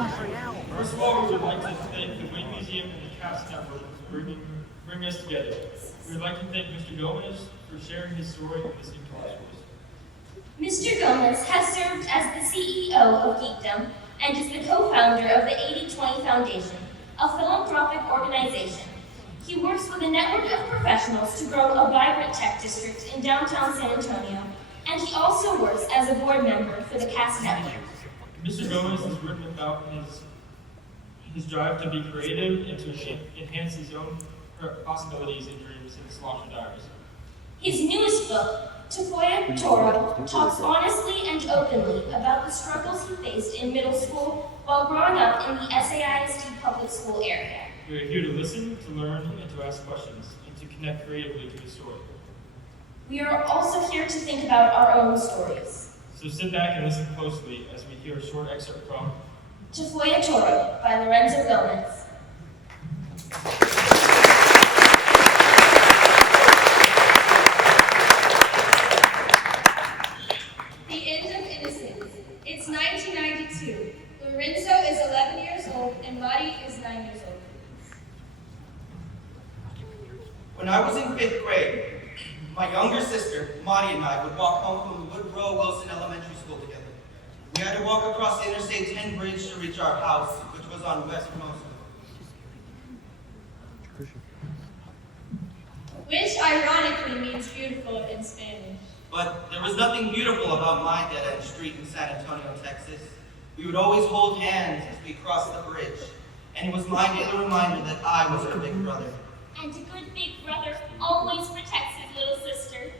First of all, we would like to thank the Wayne Museum and the C.A.S.T Network for bringing us together. We would like to thank Mr. Gomez for sharing his story and listening to our stories. Mr. Gomez has served as the CEO of Geekdom and is the co-founder of the 80/20 Foundation, a philanthropic organization. He works with a network of professionals to grow a vibrant tech district in downtown San Antonio, and he also works as a board member for the C.A.S.T Network. Mr. Gomez has written about his drive to be creative and to enhance his own possibilities and dreams in Cilantro Diaries. His newest book, Tafolla Toro, talks honestly and openly about the struggles he faced in middle school while growing up in the C.A.S.T public school area. We are here to listen, to learn, and to ask questions, and to connect creatively to his story. We are also here to think about our own stories. So sit back and listen closely as we hear a short excerpt from Tafolla Toro by Lorenzo Gomez. The End of Innocence. It's 1992. Lorenzo is 11 years old and Marty is 9 years old. When I was in 5th grade, my younger sister, Marty, and I would walk home from Woodrow Wilson Elementary School together. We had to walk across the Interstate 10 bridge to reach our house, which was on West Hermosa. Which ironically means beautiful in Spanish. But there was nothing beautiful about my dead-end street in San Antonio, Texas. We would always hold hands as we crossed the bridge, and it was my daily reminder that I was her big brother. And a good big brother always protects his little sister.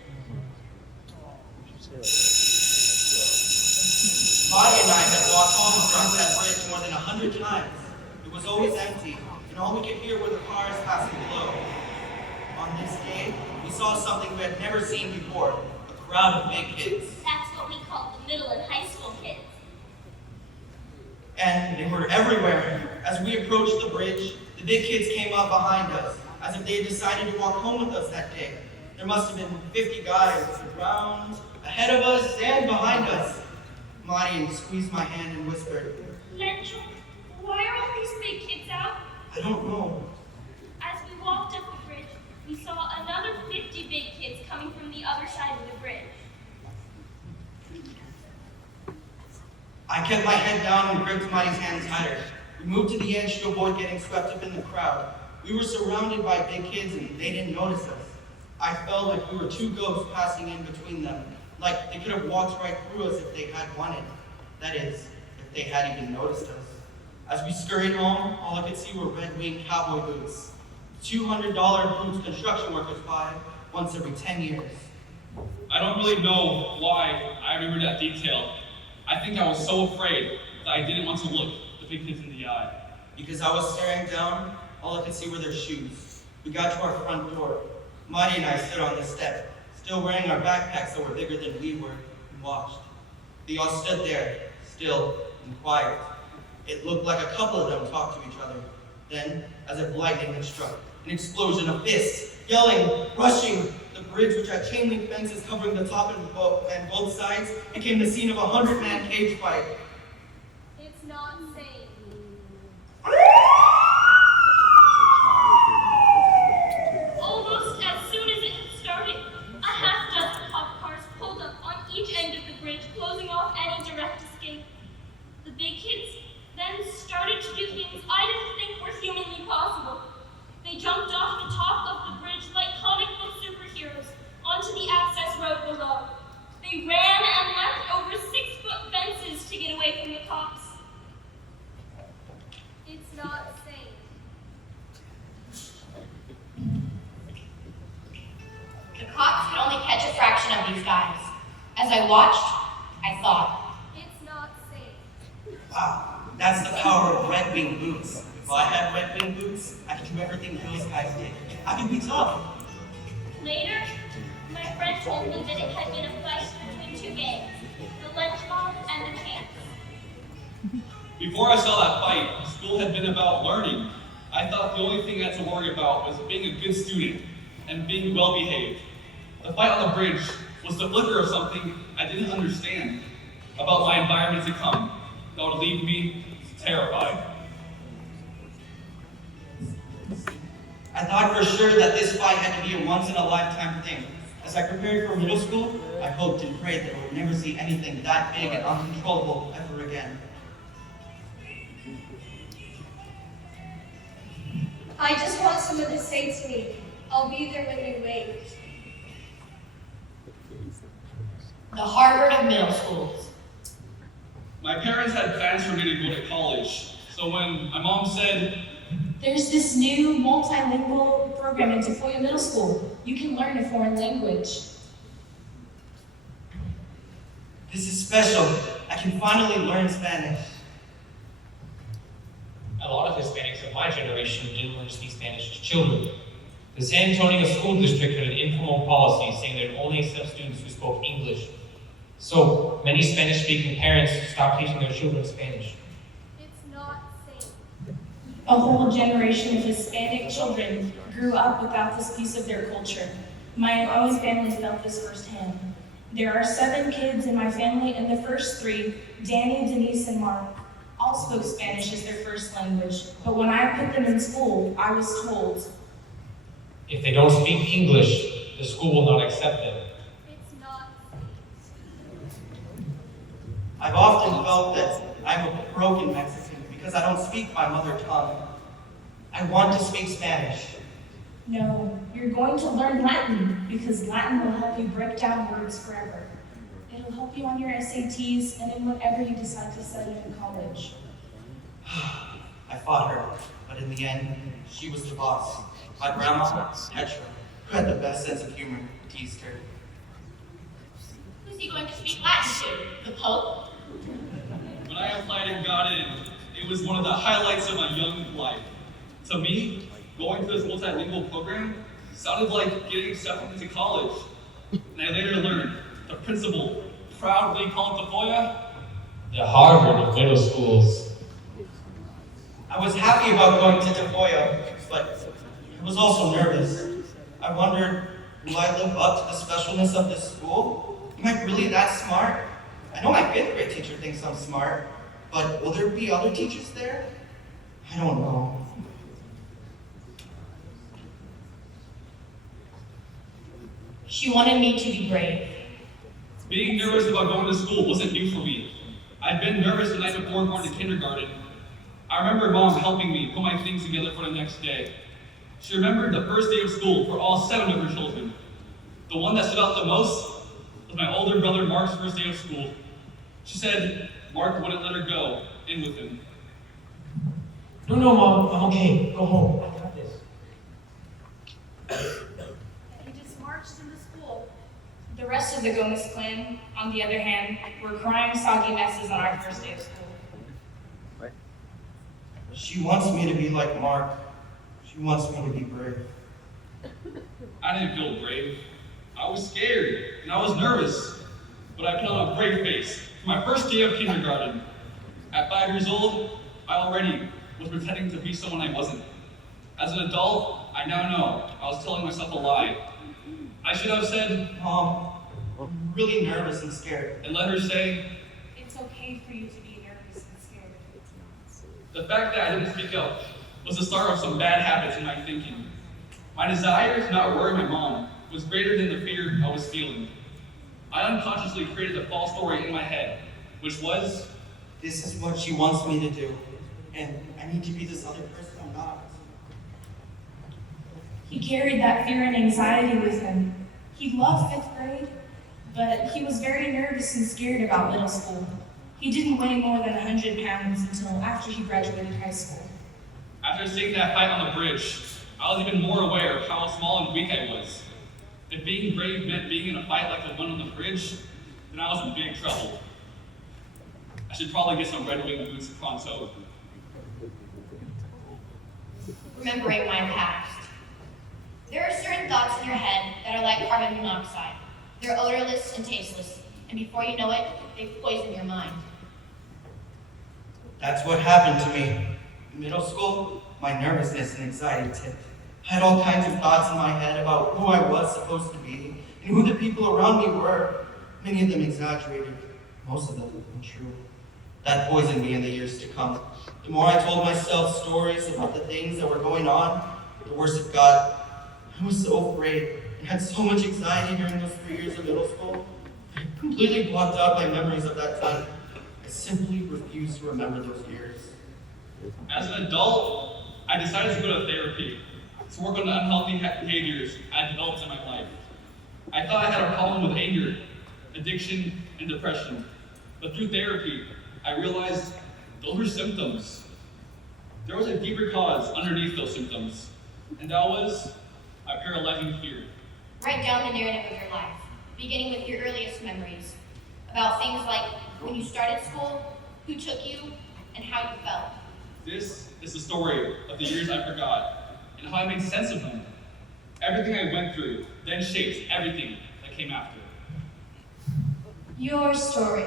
Marty and I had walked home across that bridge more than 100 times. It was always empty, and all we could hear were the cars passing below. On this day, we saw something we had never seen before, a crowd of big kids. That's what we call the middle and high school kids. And they were everywhere. As we approached the bridge, the big kids came up behind us, as if they had decided to walk home with us that day. There must have been 50 guys around, ahead of us, and behind us. Marty squeezed my hand and whispered, Lencho, why are all these big kids out? I don't know. As we walked up the bridge, we saw another 50 big kids coming from the other side of the bridge. I kept my head down and gripped Marty's hand tighter. We moved to the edge to avoid getting swept up in the crowd. We were surrounded by big kids and they didn't notice us. I felt like we were two ghosts passing in between them, like they could have walked right through us if they had wanted. That is, if they had even noticed us. As we scurried home, all I could see were red-winged cowboy boots. $200 boots construction workers buy once every 10 years. I don't really know why I remember that detail. I think I was so afraid that I didn't want to look the big kids in the eye. Because I was staring down, all I could see were their shoes. We got to our front door. Marty and I stood on the step, still wearing our backpacks that were bigger than we were, and watched. They all stood there, still and quiet. It looked like a couple of them talked to each other. Then, as if lightning had struck, an explosion of fists, yelling, rushing. The bridge, which had chain link fences covering the top and both sides, became the scene of a 100-man cage fight. It's not safe. Almost as soon as it had started, a half-dozen cop cars pulled up on each end of the bridge, closing off any direct escape. The big kids then started to do things I didn't think were humanly possible. They jumped off the top of the bridge like comic book superheroes onto the access road below. They ran and leapt over 6-foot fences to get away from the cops. It's not safe. The cops could only catch a fraction of these guys. As I watched, I thought, It's not safe. Wow, that's the power of red-winged boots. If I had red-winged boots, I could do everything those guys did. I could be tough. Later, my friend told me that it had been a fight between two gangs, the Lynch Mob and the Camps. Before I saw that fight, school had been about learning. I thought the only thing I had to worry about was being a good student and being well-behaved. The fight on the bridge was the flicker of something I didn't understand about my environment to come that would lead me terrified. I thought for sure that this fight had to be a once-in-a-lifetime thing. As I prepared for middle school, I hoped and prayed that I would never see anything that big and uncontrollable ever again. I just want someone to say to me, I'll be there when you wait. The Harvard of middle schools. My parents had plans for me to go to college, so when my mom said, There's this new multilingual program in Tafolla Middle School. You can learn a foreign language. This is special. I can finally learn Spanish. A lot of Hispanics of my generation didn't learn to speak Spanish to children. The San Antonio School District had an informal policy saying they would only accept students who spoke English. So many Spanish-speaking parents stopped teaching their children Spanish. It's not safe. A whole generation of Hispanic children grew up without this piece of their culture. My own family felt this firsthand. There are 7 kids in my family, and the first 3, Danny, Denise, and Mark, all spoke Spanish as their first language. But when I put them in school, I was told, If they don't speak English, the school will not accept them. It's not I've often felt that I'm a broken Mexican because I don't speak my mother tongue. I want to speak Spanish. no, you're going to learn Latin, because Latin will help you break down words forever. It'll help you on your SATs and in whatever you decide to study in college. I fought her, but in the end, she was the boss. My grandma, Petra, who had the best sense of humor, teased her. Who's he going to speak Latin to? The Pope? when I applied and got in, it was one of the highlights of my young life. To me, going to this multilingual program sounded like getting accepted into college. And I later learned the principal proudly called Tafolla The Harvard of middle schools. I was happy about going to Tafolla, but I was also nervous. I wondered, will I live up to the specialness of this school? Am I really that smart? I know my 5th grade teacher thinks I'm smart, but will there be other teachers there? I don't know. She wanted me to be brave. Being nervous about going to school wasn't new for me. I'd been nervous the night before going to kindergarten. I remember Mom helping me put my things together for the next day. She remembered the first day of school for all 7 of her children. The one that stood out the most was my older brother Mark's first day of school. She said Mark wouldn't let her go in with him. No, Mom, I'm okay. Go home. I got this. He just marched into school. The rest of the Gomez clan, on the other hand, were crying soggy messes on our first day of school. She wants me to be like Mark. She wants me to be brave. I didn't feel brave. I was scared and I was nervous, but I put on a brave face for my first day of kindergarten. At 5 years old, I already was pretending to be someone I wasn't. As an adult, I now know I was telling myself a lie. I should have said, Mom, I'm really nervous and scared. and let her say, It's okay for you to be nervous and scared. the fact that I didn't speak up was the start of some bad habits in my thinking. My desire to not worry my mom was greater than the fear I was feeling. I unconsciously created a false story in my head, which was, This is what she wants me to do, and I need to be this other person I'm not. He carried that fear and anxiety with him. He loved 5th grade, but he was very nervous and scared about middle school. He didn't weigh more than 100 pounds until after he graduated high school. after seeing that fight on the bridge, I was even more aware of how small and weak I was. If being brave meant being in a fight like the one on the bridge, then I was in big trouble. I should probably get some Red Wing boots pronto. Remembering my past. There are certain thoughts in your head that are like carbon monoxide. They're odorless and tasteless, and before you know it, they poison your mind. That's what happened to me. In middle school, my nervousness and anxiety tipped. I had all kinds of thoughts in my head about who I was supposed to be and who the people around me were. Many of them exaggerated, most of them untrue. That poisoned me in the years to come. The more I told myself stories about the things that were going on, the worse it got. I was so afraid and had so much anxiety during those 3 years of middle school. I completely blocked out my memories of that time. I simply refused to remember those years. As an adult, I decided to go to therapy to work on the unhealthy behaviors I developed in my life. I thought I had a problem with anger, addiction, and depression. But through therapy, I realized those were symptoms. There was a deeper cause underneath those symptoms, and that was my paralyzing fear. Write down the narrative of your life, beginning with your earliest memories, about things like when you started school, who took you, and how you felt. This is the story of the years I forgot, and how I made sense of them. Everything I went through then shaped everything that came after. Your story.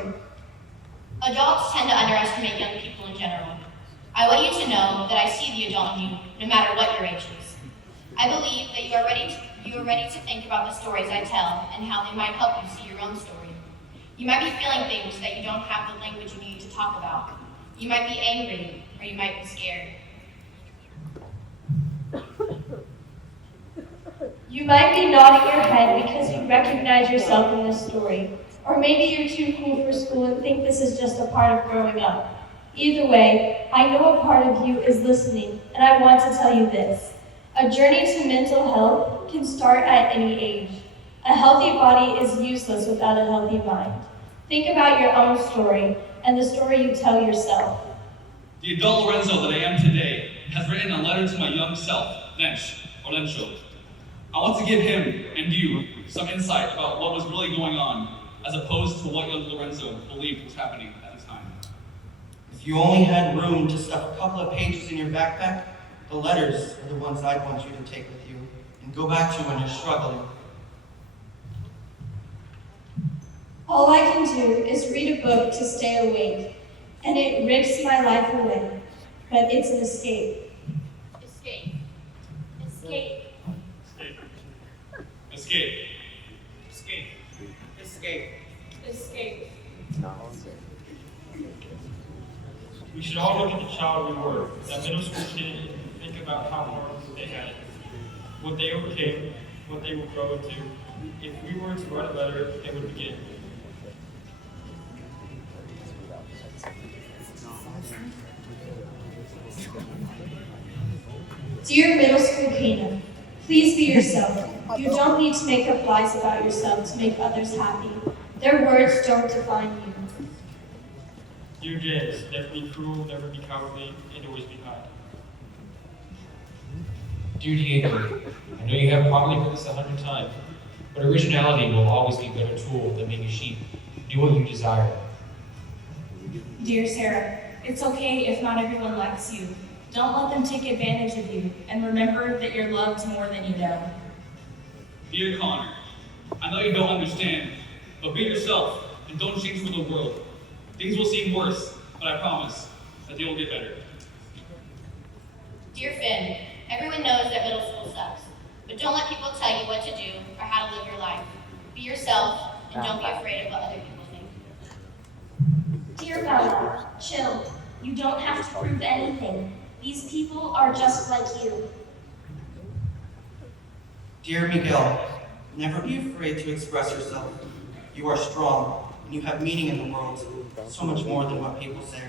Adults tend to underestimate young people in general. I want you to know that I see the adult in you, no matter what your age is. I believe that you are ready to think about the stories I tell and how they might help you see your own story. You might be feeling things that you don't have the language you need to talk about. You might be angry, or you might be scared. You might be nodding your head because you recognize yourself in this story. Or maybe you're too cool for school and think this is just a part of growing up. Either way, I know a part of you is listening, and I want to tell you this. A journey to mental health can start at any age. A healthy body is useless without a healthy mind. Think about your own story and the story you tell yourself. The adult Lorenzo that I am today has written a letter to my young self, Lencho. I want to give him and you some insight about what was really going on, as opposed to what young Lorenzo believed was happening at the time. If you only had room to stuff a couple of pages in your backpack, the letters are the ones I'd want you to take with you and go back to when you're struggling. All I can do is read a book to stay awake, and it rips my life away, but it's an escape. Escape. Escape. Escape. Escape. Escape. Escape. We should all look at the child we were, that middle school kid, and think about how hard they had it, what they overcame, what they would grow into. If we were to write a letter, it would begin. Dear middle school Kana, please be yourself. You don't need to make up lies about yourself to make others happy. Their words don't define you. Dear James, never be cruel, never be cowardly, and always be kind. Dear Diego, I know you have probably heard this 100 times, but originality will always be a better tool than being a sheep. Do what you desire. Dear Sarah, it's okay if not everyone likes you. Don't let them take advantage of you, and remember that you're loved more than you know. Dear Connor, I know you don't understand, but be yourself and don't change for the world. Things will seem worse, but I promise that they will get better. Dear Finn, everyone knows that middle school sucks, but don't let people tell you what to do or how to live your life. Be yourself and don't be afraid of what other people think. Dear Bella, chill. You don't have to prove anything. These people are just like you. Dear Miguel, never be afraid to express yourself. You are strong, and you have meaning in the world, so much more than what people say.